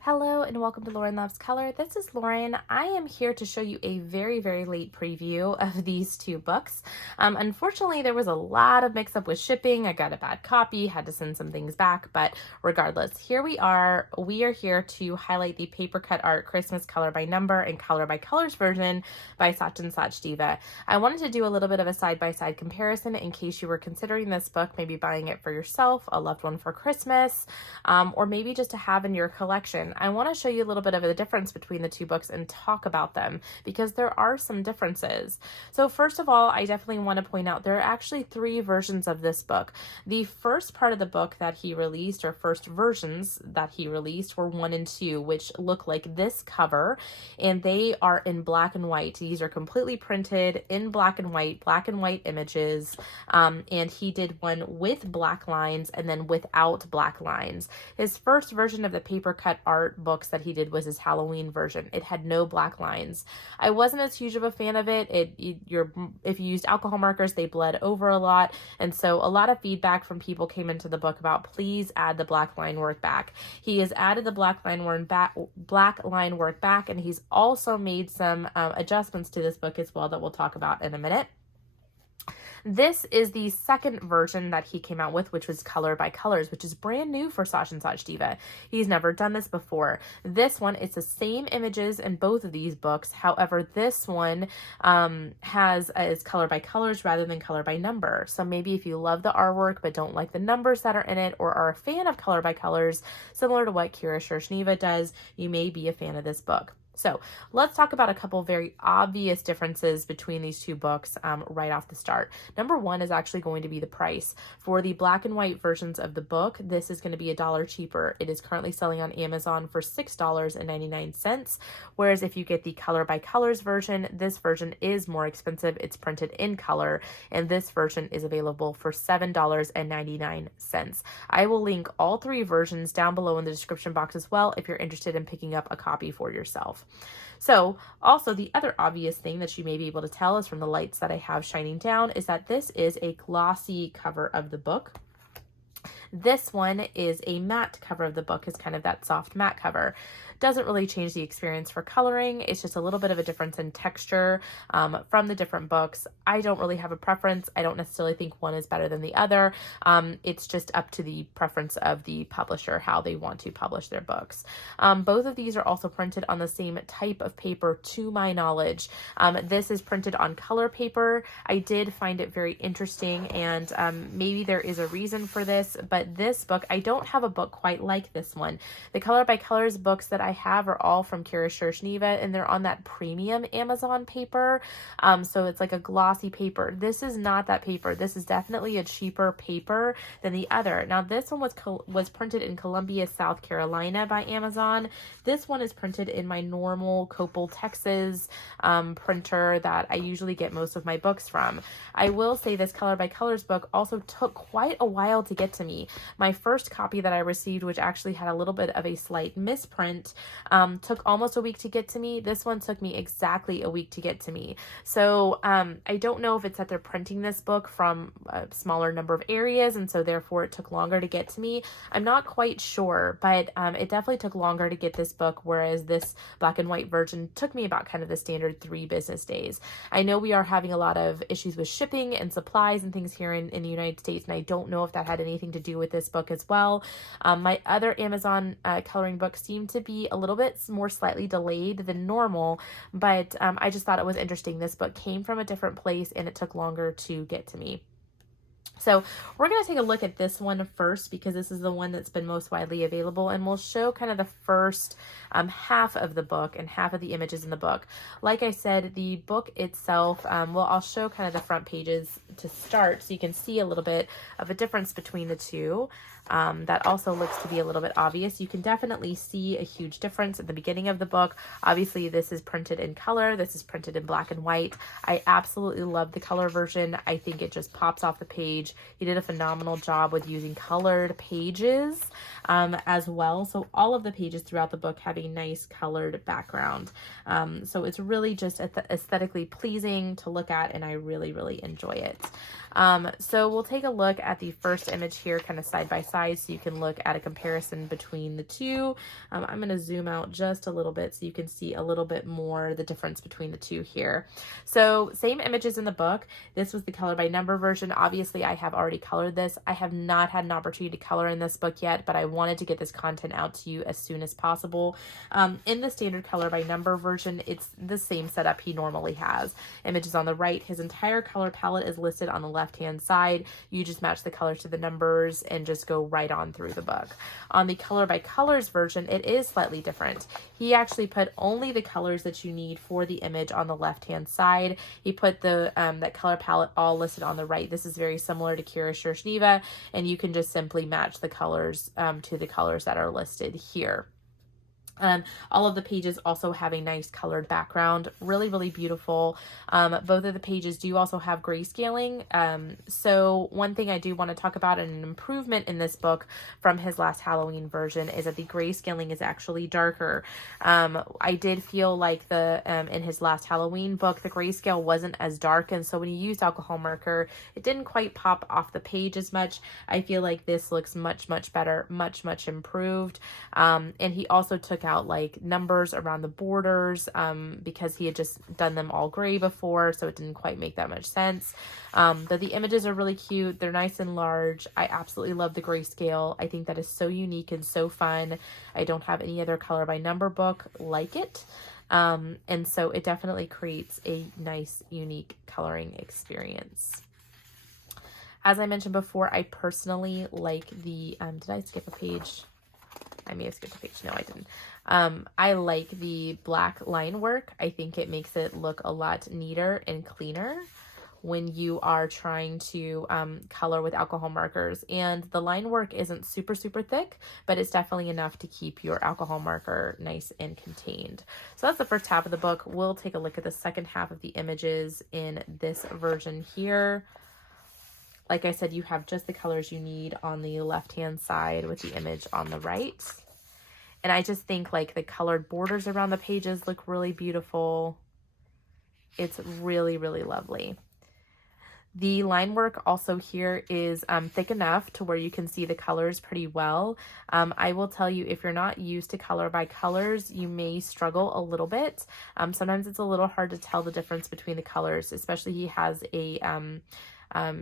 Hello and welcome to Lauren Loves Color. This is Lauren. I am here to show you a very, very late preview of these two books. Unfortunately, there was a lot of mix up with shipping. I got a bad copy, had to send some things back, but regardless, here we are. We are here to highlight the paper cut art Christmas Color by Number and Color by Colors version by Sachin Sachdeva. I wanted to do a little bit of a side-by-side comparison in case you were considering this book, maybe buying it for yourself, a loved one for Christmas, or maybe just to have in your collection. I want to show you a little bit of the difference between the two books and talk about them because there are some differences. So first of all, I definitely want to point out there are actually three versions of this book. The first part of the book that he released, or first versions that he released, were 1 and 2, which look like this cover, and they are in black and white. These are completely printed in black and white images, and he did one with black lines and then without black lines. His first version of the paper cut art books that he did was his Halloween version. It had no black lines. I wasn't as huge of a fan of it. If you used alcohol markers, they bled over a lot, and so a lot of feedback from people came into the book about please add the black line work back. He has added the black line work back, and he's also made some adjustments to this book as well that we'll talk about in a minute. This is the second version that he came out with, which was Color by Colors, which is brand new for Sachin Sachdeva. He's never done this before. This one, it's the same images in both of these books. However, this one is Color by Colors rather than Color by Number. So maybe if you love the artwork but don't like the numbers that are in it, or are a fan of Color by Colors, similar to what Kira Sachdeva does, you may be a fan of this book. So let's talk about a couple very obvious differences between these two books right off the start. Number one is actually going to be the price. For the black and white versions of the book, this is going to be $1 cheaper. It is currently selling on Amazon for $6.99, whereas if you get the Color by Colors version, this version is more expensive. It's printed in color, and this version is available for $7.99. I will link all three versions down below in the description box as well if you're interested in picking up a copy for yourself. So also the other obvious thing that you may be able to tell is from the lights that I have shining down is that this is a glossy cover of the book. This one is a matte cover of the book, is kind of that soft matte cover. Doesn't really change the experience for coloring. It's just a little bit of a difference in texture from the different books. I don't really have a preference. I don't necessarily think one is better than the other. It's just up to the preference of the publisher, how they want to publish their books. Both of these are also printed on the same type of paper to my knowledge. This is printed on color paper. I did find it very interesting, and maybe there is a reason for this, but this book, I don't have a book quite like this one. The Color by Colors books that I have are all from Kira Sachdeva, and they're on that premium Amazon paper. So it's like a glossy paper. This is not that paper. This is definitely a cheaper paper than the other. Now this one was printed in Columbia, South Carolina by Amazon. This one is printed in my normal Coppell, Texas printer that I usually get most of my books from. I will say this Color by Colors book also took quite a while to get to me. My first copy that I received, which actually had a little bit of a slight misprint, took almost a week to get to me. This one took me exactly a week to get to me. So I don't know if it's that they're printing this book from a smaller number of areas, and so therefore it took longer to get to me. I'm not quite sure, but it definitely took longer to get this book, whereas this black and white version took me about kind of the standard 3 business days. I know we are having a lot of issues with shipping and supplies and things here in the United States, and I don't know if that had anything to do with this book as well. My other Amazon coloring books seem to be a little bit more slightly delayed than normal, but I just thought it was interesting. This book came from a different place and it took longer to get to me. So we're going to take a look at this one first because this is the one that's been most widely available, and we'll show kind of the first half of the book and half of the images in the book. Like I said, the book itself, I'll show kind of the front pages to start so you can see a little bit of a difference between the two. that also looks to be a little bit obvious. You can definitely see a huge difference at the beginning of the book. Obviously, this is printed in color. This is printed in black and white. I absolutely love the color version. I think it just pops off the page. He did a phenomenal job with using colored pages as well. So all of the pages throughout the book have a nice colored background. So it's really just aesthetically pleasing to look at, and I really, really enjoy it. So we'll take a look at the first image here kind of side by side so you can look at a comparison between the two. I'm going to zoom out just a little bit so you can see a little bit more the difference between the two here. So same images in the book. This was the color by number version. Obviously, I have already colored this. I have not had an opportunity to color in this book yet, but I wanted to get this content out to you as soon as possible. In the standard color by number version, it's the same setup he normally has. Images on the right, his entire color palette is listed on the left-hand side. You just match the colors to the numbers and just go right on through the book. On the color by colors version, it is slightly different. He actually put only the colors that you need for the image on the left-hand side. He put the that color palette all listed on the right. This is very similar to Sachdeva, and you can just simply match the colors to the colors that are listed here. All of the pages also have a nice colored background, really, really beautiful. Both of the pages do also have grayscaling. So one thing I do want to talk about, and an improvement in this book from his last Halloween version, is that the grayscaling is actually darker. I did feel like in his last Halloween book, the grayscale wasn't as dark, and so when you used alcohol marker, it didn't quite pop off the page as much. I feel like this looks much, much better, much, much improved. And he also took out like numbers around the borders because he had just done them all gray before, so it didn't quite make that much sense. But the images are really cute. They're nice and large. I absolutely love the grayscale. I think that is so unique and so fun. I don't have any other color by number book like it. And so it definitely creates a nice, unique coloring experience. As I mentioned before, I personally like the, did I skip a page? I may have skipped a page. No, I didn't. I like the black line work. I think it makes it look a lot neater and cleaner when you are trying to color with alcohol markers. And the line work isn't super, super thick, but it's definitely enough to keep your alcohol marker nice and contained. So that's the first half of the book. We'll take a look at the second half of the images in this version here. Like I said, you have just the colors you need on the left-hand side with the image on the right. And I just think like the colored borders around the pages look really beautiful. It's really, really lovely. The line work also here is thick enough to where you can see the colors pretty well. I will tell you, if you're not used to color by colors, you may struggle a little bit. Sometimes it's a little hard to tell the difference between the colors, especially he has a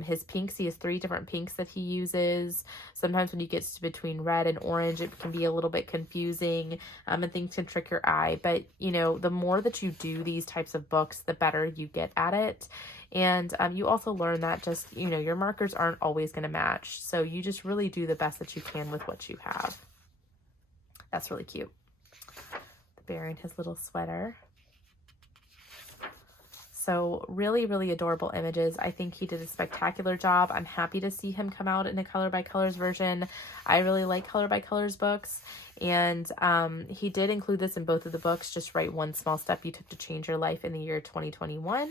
his pinks. He has 3 different pinks that he uses. Sometimes when you get to between red and orange, it can be a little bit confusing, and things can trick your eye. But, you know, the more that you do these types of books, the better you get at it. And you also learn that just, you know, your markers aren't always going to match. So you just really do the best that you can with what you have. That's really cute. The bear in his little sweater. So really, really adorable images. I think he did a spectacular job. I'm happy to see him come out in a color by colors version. I really like color by colors books. And he did include this in both of the books. Just write one small step you took to change your life in the year 2021.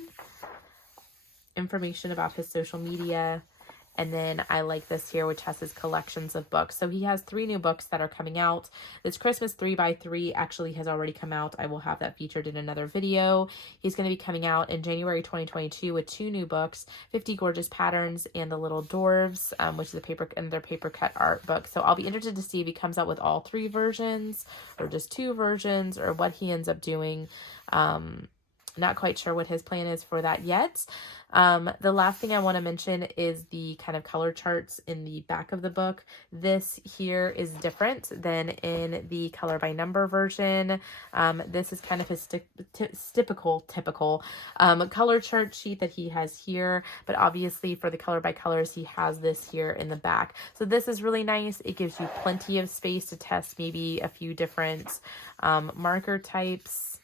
Information about his social media. And then I like this here, which has his collections of books. So he has 3 new books that are coming out. This Christmas 3x3 actually has already come out. I will have that featured in another video. He's going to be coming out in January 2022 with 2 new books, 50 Gorgeous Patterns and The Little Dwarves, which is another paper cut art book. So I'll be interested to see if he comes out with all 3 versions or just 2 versions or what he ends up doing. Not quite sure what his plan is for that yet. The last thing I want to mention is the kind of color charts in the back of the book. This here is different than in the color by number version. This is kind of his typical color chart sheet that he has here, but obviously for the color by colors, he has this here in the back. So this is really nice. It gives you plenty of space to test maybe a few different marker types.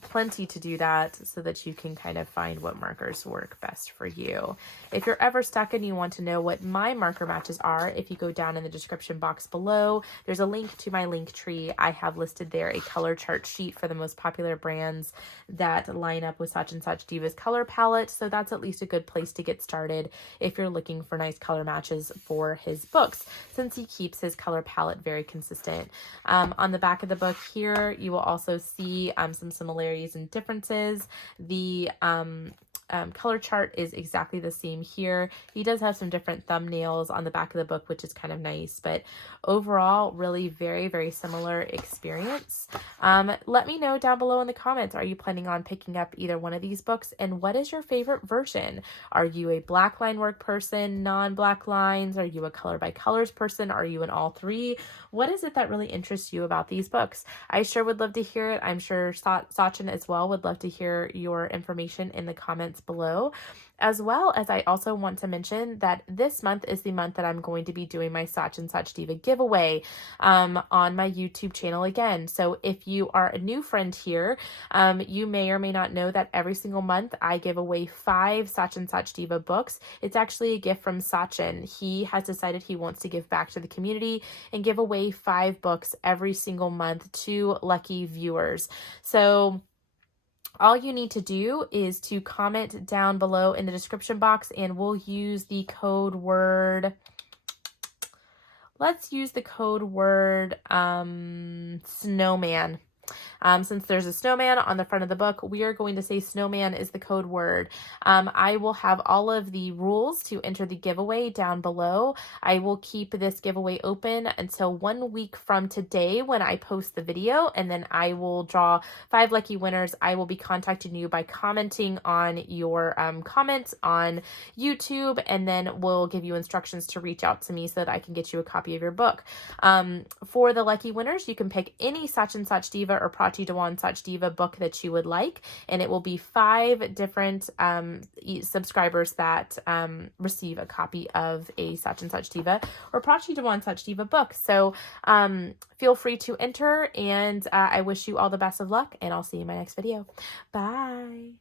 plenty to do that so that you can kind of find what markers work best for you. If you're ever stuck and you want to know what my marker matches are, if you go down in the description box below, there's a link to my link tree. I have listed there a color chart sheet for the most popular brands that line up with Sachin Sachdeva's color palette. So that's at least a good place to get started if you're looking for nice color matches for his books, since he keeps his color palette very consistent. On the back of the book here, you will also see some similarities and differences. The color chart is exactly the same here. He does have some different thumbnails on the back of the book, which is kind of nice, but overall, really very, very similar experience. Let me know down below in the comments, are you planning on picking up either one of these books, and what is your favorite version? Are you a black line work person, non-black lines? Are you a color by colors person? Are you in all three? What is it that really interests you about these books? I sure would love to hear it. I'm sure Sachin as well would love to hear your information in the comments below. As well as I also want to mention that this month is the month that I'm going to be doing my Sachin Sachdeva giveaway on my YouTube channel again. So if you are a new friend here, you may or may not know that every single month I give away 5 Sachin Sachdeva books. It's actually a gift from Sachin. He has decided he wants to give back to the community and give away 5 books every single month to lucky viewers. So all you need to do is to comment down below in the description box, and we'll use the code word. Let's use the code word snowman. Since there's a snowman on the front of the book, we are going to say snowman is the code word. I will have all of the rules to enter the giveaway down below. I will keep this giveaway open until 1 week from today when I post the video, and then I will draw 5 lucky winners. I will be contacting you by commenting on your comments on YouTube, and then we'll give you instructions to reach out to me so that I can get you a copy of your book. For the lucky winners, you can pick any Sachin Sachdeva or Prati Dewan Sachdeva book that you would like, and it will be 5 different subscribers that receive a copy of a Sachin Sachdeva or Prati Dewan Sachdeva book. So feel free to enter, and I wish you all the best of luck, and I'll see you in my next video. Bye.